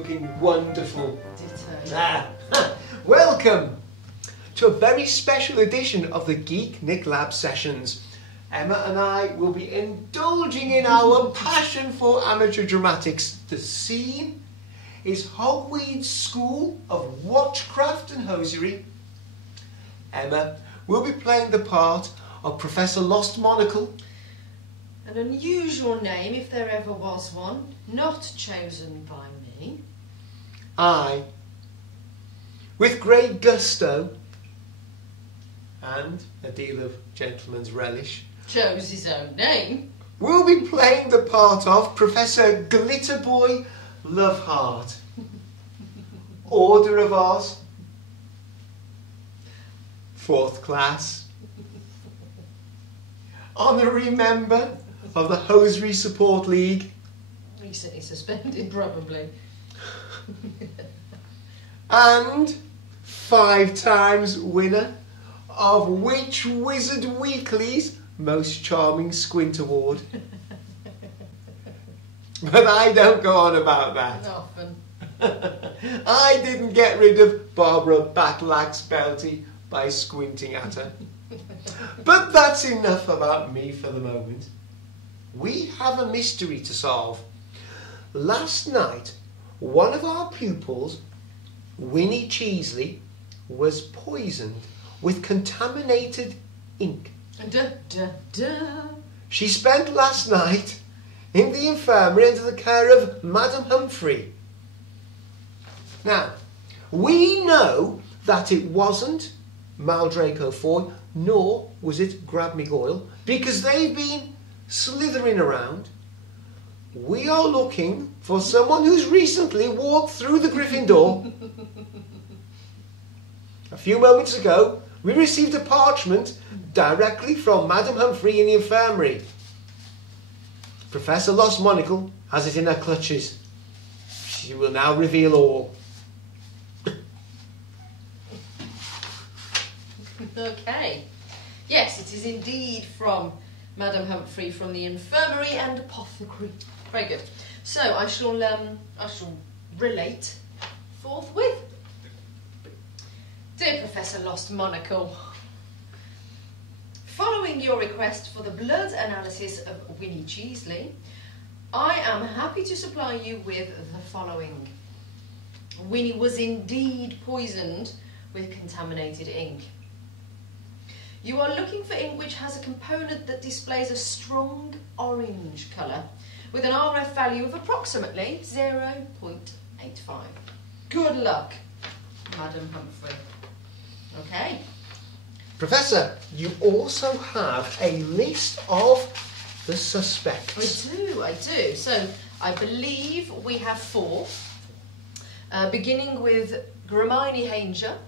looking wonderful. Ditto. Welcome to a very special edition of the Geek Nick Lab sessions. Emma and I will be indulging in our passion for amateur dramatics. The scene is Hogweed's School of Watchcraft and Hosiery. Emma will be playing the part of Professor Lost Monocle. An unusual name, if there ever was one, not chosen by me. I, with great gusto and a deal of gentleman's relish, Chose his own name. will be playing the part of Professor Glitterboy Loveheart. Order of Oz, 4th class, honorary member of the Hosiery Support League, Recently suspended, probably. and 5 times winner of Witch Wizard Weekly's Most Charming Squint Award. But I don't go on about that. Not often. I didn't get rid of Barbara Batlax Belty by squinting at her. But that's enough about me for the moment. We have a mystery to solve. Last night, one of our pupils, Winnie Cheesley, was poisoned with contaminated ink. Da, da, da. She spent last night in the infirmary under the care of Madam Humphrey. Now, we know that it wasn't Maldraco Foy, nor was it Grab Me Goyle, because they've been slithering around. We are looking for someone who's recently walked through the Griffin door. A few moments ago, we received a parchment directly from Madam Humphrey in the infirmary. Professor Lost Monocle has it in her clutches. She will now reveal all. Okay. Yes, it is indeed from Madam Humphrey from the infirmary and apothecary. Very good. So I shall relate forthwith. Dear Professor Lost Monocle, following your request for the blood analysis of Winnie Cheesley, I am happy to supply you with the following. Winnie was indeed poisoned with contaminated ink. You are looking for ink which has a component that displays a strong orange colour with an RF value of approximately 0.85. Good luck, Madam Humphrey. Okay. Professor, you also have a list of the suspects. I do. So I believe we have 4, beginning with Hermione Hanger,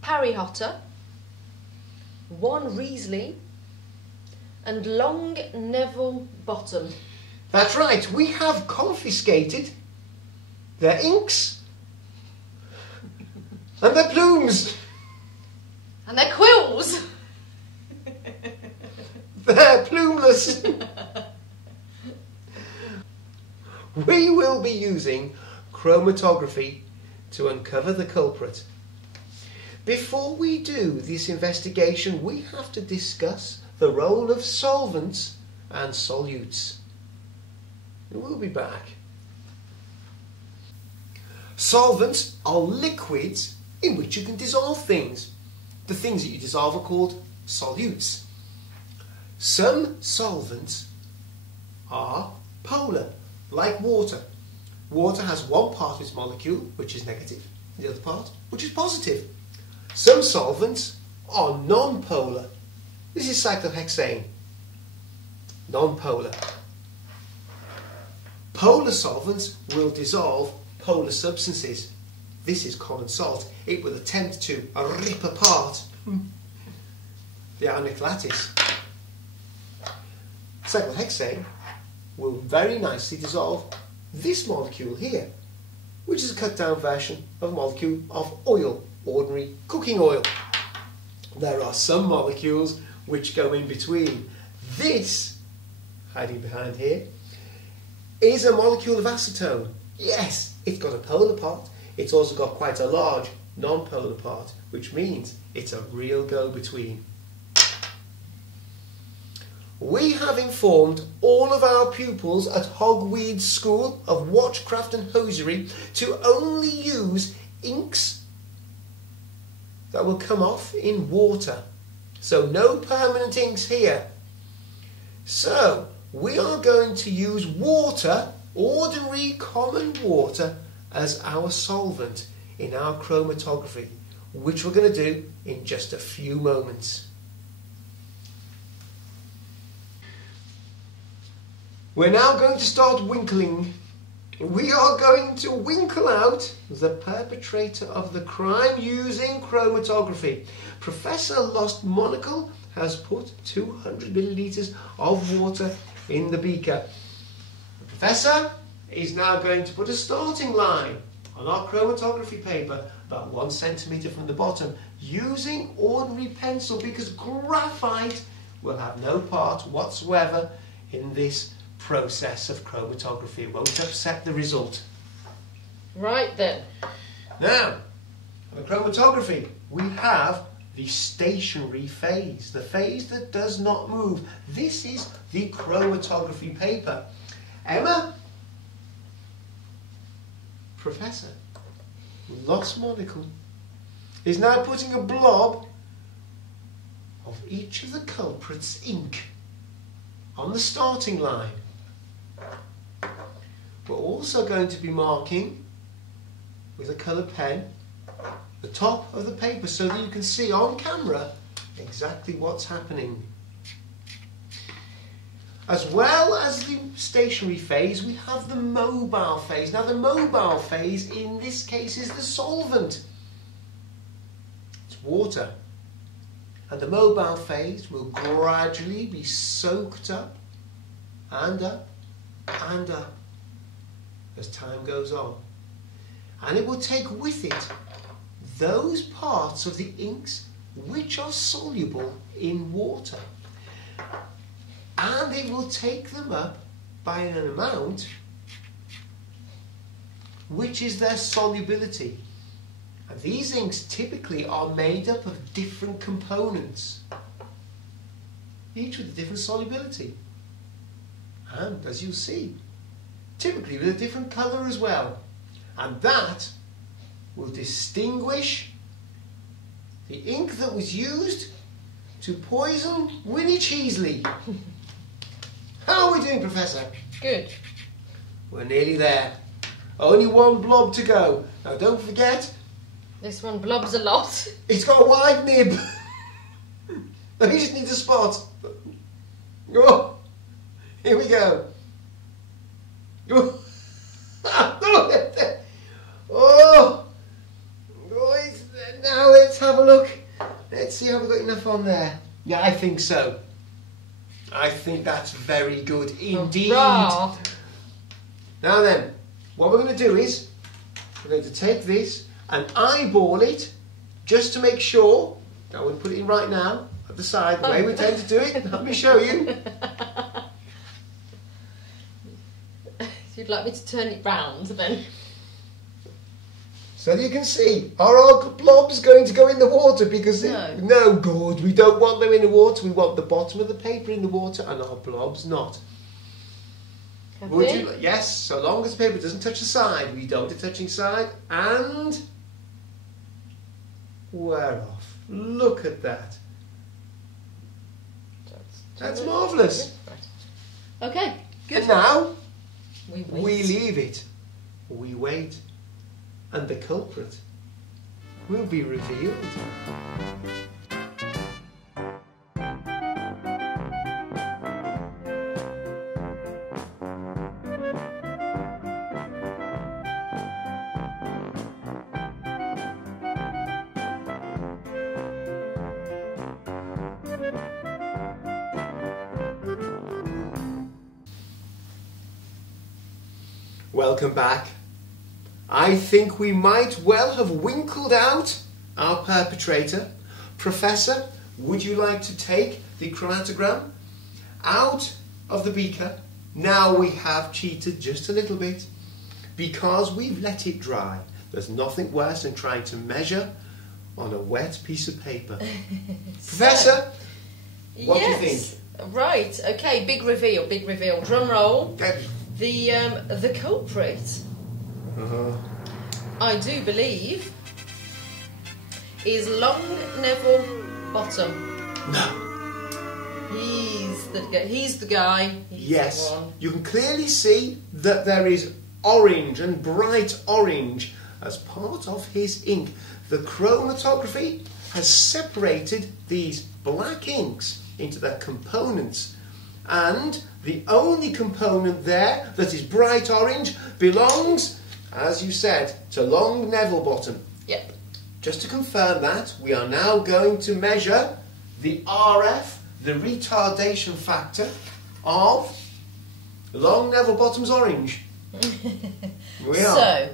Parry Hotter, One Reesley, and Long Neville Bottom. That's right, we have confiscated their inks and their plumes. And their quills! They're plumeless. We will be using chromatography to uncover the culprit. Before we do this investigation, we have to discuss the role of solvents and solutes. We'll be back. Solvents are liquids in which you can dissolve things. The things that you dissolve are called solutes. Some solvents are polar, like water. Water has one part of its molecule which is negative, the other part which is positive. Some solvents are non-polar. This is cyclohexane. Non-polar. Polar solvents will dissolve polar substances. This is common salt. It will attempt to rip apart the ionic lattice. Cyclohexane will very nicely dissolve this molecule here, which is a cut down version of a molecule of oil, ordinary cooking oil. There are some molecules which go in between. This, hiding behind here, is a molecule of acetone. Yes, it's got a polar part. It's also got quite a large non-polar part, which means it's a real go-between. We have informed all of our pupils at Hogweed School of Watchcraft and Hosiery to only use inks that will come off in water. So no permanent inks here. So we are going to use water, ordinary common water, as our solvent in our chromatography, which we're going to do in just a few moments. We're now going to start winkling. We are going to winkle out the perpetrator of the crime using chromatography. Professor Lost Monocle has put 200 millilitres of water in the beaker. The professor is now going to put a starting line on our chromatography paper about 1 centimetre from the bottom using ordinary pencil, because graphite will have no part whatsoever in this process of chromatography. It won't upset the result. Right then. Now, for chromatography, we have the stationary phase, the phase that does not move. This is the chromatography paper. Emma, Professor Lost Monocle, is now putting a blob of each of the culprit's ink on the starting line. We're also going to be marking with a coloured pen the top of the paper so that you can see on camera exactly what's happening. As well as the stationary phase, we have the mobile phase. Now the mobile phase in this case is the solvent. It's water. And the mobile phase will gradually be soaked up and up and up as time goes on. And it will take with it those parts of the inks which are soluble in water. And it will take them up by an amount which is their solubility. And these inks typically are made up of different components, each with a different solubility. And as you'll see, typically with a different colour as well. And that will distinguish the ink that was used to poison Winnie Cheesley. How are we doing, Professor? Good. We're nearly there. Only one blob to go. Now don't forget, This one blobs a lot. it's got a wide nib. Now he just needs a spot. Oh, here we go. Oh, oh, now let's have a look. Let's see how we've got enough on there. Yeah, I think so. I think that's very good indeed. Hurrah. Now then, what we're going to do is we're going to take this and eyeball it just to make sure. I wouldn't put it in right now at the side, the way we tend to do it. Let me show you. You'd like me to turn it round then? So that you can see, are our blobs going to go in the water? Because no good, we don't want them in the water. We want the bottom of the paper in the water and our blobs not. Would you? Yes, so long as the paper doesn't touch the side. We don't want it touching side. And we're off. Look at that. That's marvellous. Okay, good. And now we leave it. We wait. And the culprit will be revealed. Welcome back. I think we might well have winkled out our perpetrator. Professor, would you like to take the chromatogram out of the beaker? Now we have cheated just a little bit. because we've let it dry. There's nothing worse than trying to measure on a wet piece of paper. Professor, what do you think? Right, okay, big reveal. Drum roll. The culprit, I do believe, is Long Neville Bottom. No. He's the guy. Yes, the one. you can clearly see that there is orange and bright orange as part of his ink. The chromatography has separated these black inks into their components, and the only component there that is bright orange belongs, as you said, to Long Neville Bottom. Yep. Just to confirm that, we are now going to measure the RF, the retardation factor of Long Neville Bottom's orange. We are. So,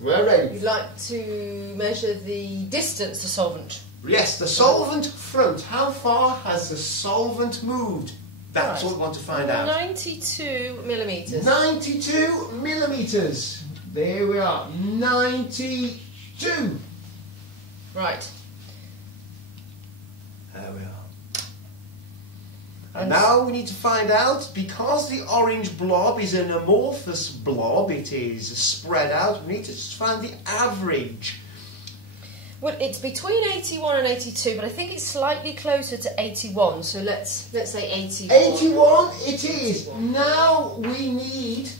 we're ready. you'd like to measure the distance to solvent? Yes, the solvent front. How far has the solvent moved? That's Right. what we want to find out. 92 millimetres. 92 millimetres. There we are. 92. Right. There we are. And now we need to find out, because the orange blob is an amorphous blob, it is spread out, we need to just find the average. Well, it's between 81 and 82, but I think it's slightly closer to 81, so let's say 81. 81 it is. Now we need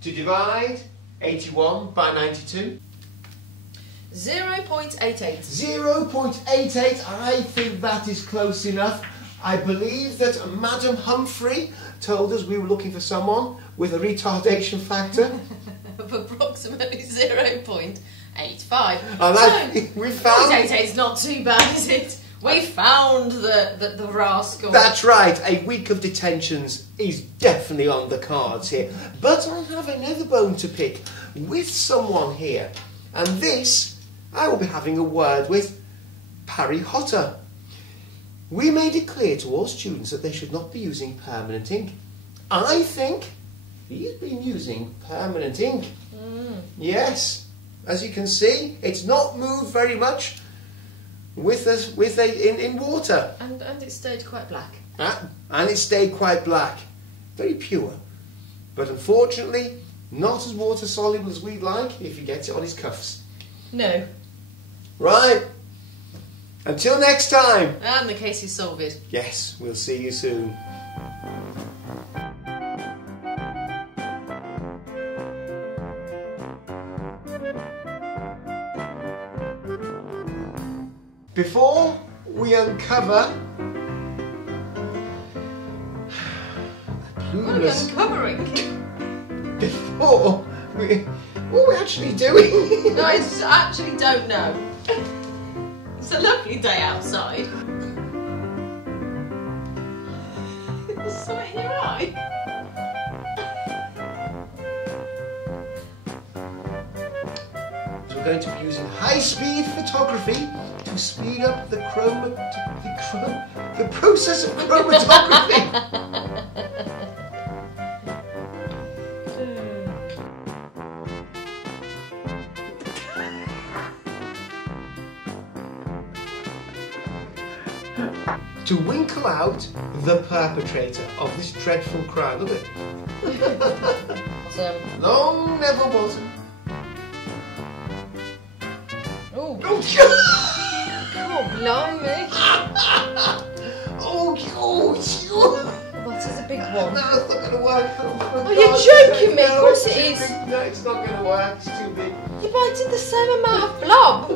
to divide 81 by 92. 0.88. 0.88, I think that is close enough. I believe that Madam Humphrey told us we were looking for someone with a retardation factor. Of approximately 0.85. And we found... 0.88 is not too bad, is it? We found the rascal. That's right, a week of detentions is definitely on the cards here. But I have another bone to pick with someone here. And this, I will be having a word with Parry Hotter. We made it clear to all students that they should not be using permanent ink. I think he's been using permanent ink. Yes, as you can see, it's not moved very much in water. And it stayed quite black. And it stayed quite black. Very pure. But unfortunately, not as water soluble as we'd like if he gets it on his cuffs. No. Right. Until next time. And the case is solved. Yes, we'll see you soon. Before we uncover What are we uncovering? Before we... What are we actually doing? No, I actually don't know. It's a lovely day outside. There's something in your eye. So we're going to be using high-speed photography to speed up the process of chromatography. To winkle out the perpetrator of this dreadful crime. Look at it. Long Neville Bottom. Oh, Oh, blimey. oh, That is a big one. no, it's not going to work. Oh, you're joking me. Of course it is. No, it's not going to work. It's too big. You're biting the same amount of blob.